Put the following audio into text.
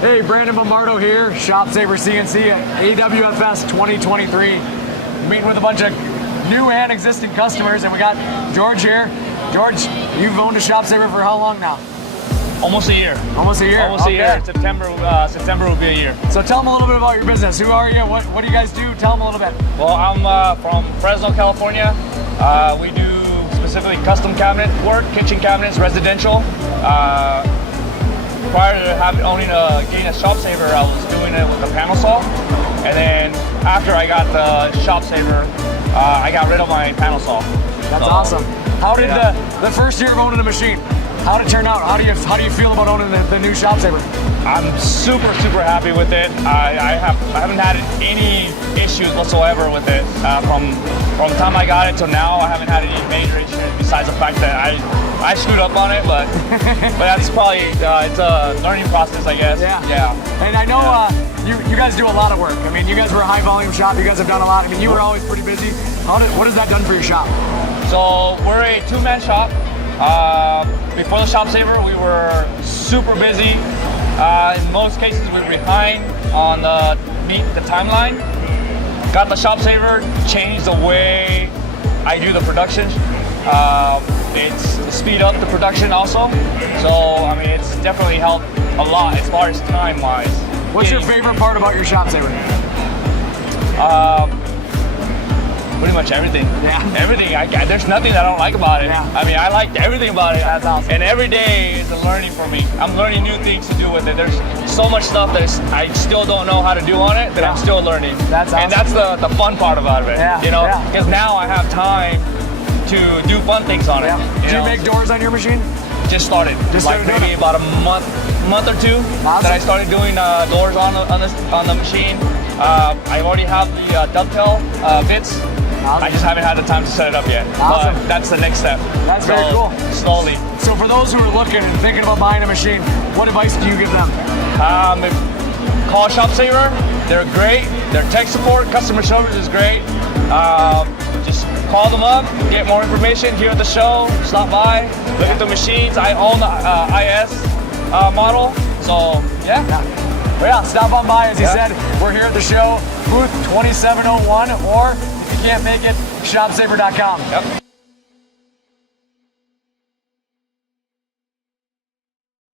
Hey, Brandon Bombardo here, ShopSabre CNC at AWFS 2023. Meeting with a bunch of new and existing customers, and we got George here. George, you've owned a ShopSabre for how long now? Almost a year. Almost a year? Almost a year. September will be a year. So tell them a little bit about your business. Who are you? What do you guys do? Tell them a little bit. Well, I'm from Fresno, California. We do specifically custom cabinet work, kitchen cabinets, residential. Prior to getting a ShopSabre, I was doing it with a panel saw. And then after I got the ShopSabre, I got rid of my panel saw. That's awesome. How did the first year of owning a machine, how did it turn out? How do you feel about owning the new ShopSabre? I'm super happy with it. I haven't had any issues whatsoever with it. From the time I got it till now, I haven't had any major issues besides the fact that I screwed up on it, but that's probably it's a learning process, I guess. Yeah. And I know you guys do a lot of work. I mean, you guys were a high volume shop. You guys have done a lot. I mean, you were always pretty busy. What has that done for your shop? So we're a two-man shop. Before the ShopSabre, we were super busy. In most cases, we were behind on meet the timeline. Got the ShopSabre, changed the way I do the production. It's speed up the production also. So I mean, it's definitely helped a lot as far as time-wise. What's your favorite part about your ShopSabre? Pretty much everything. Yeah. Everything. There's nothing that I don't like about it. Yeah. I mean, I liked everything about it. That's awesome. And every day is a learning for me. I'm learning new things to do with it. There's so much stuff that I still don't know how to do on it that I'm still learning. That's awesome. And that's the fun part about it. Yeah. You know, Yeah. because now I have time to do fun things on it. Yeah. Do you make doors on your machine? Just started. Maybe about a month or two that I started doing doors on the machine. I already have the dovetail bits. Awesome. I just haven't had the time to set it up yet. Awesome. But that's the next step. That's very cool. Slowly. So for those who are looking and thinking about buying a machine, what advice do you give them? Call ShopSabre. They're great. Their tech support, customer service is great. Just call them up, get more information here at the show, stop by, look at the machines. I own the IS model, so yeah. Well, yeah, stop on by, as he said. We're here at the show, booth 2701, or if you can't make it, ShopSabre.com. Yep.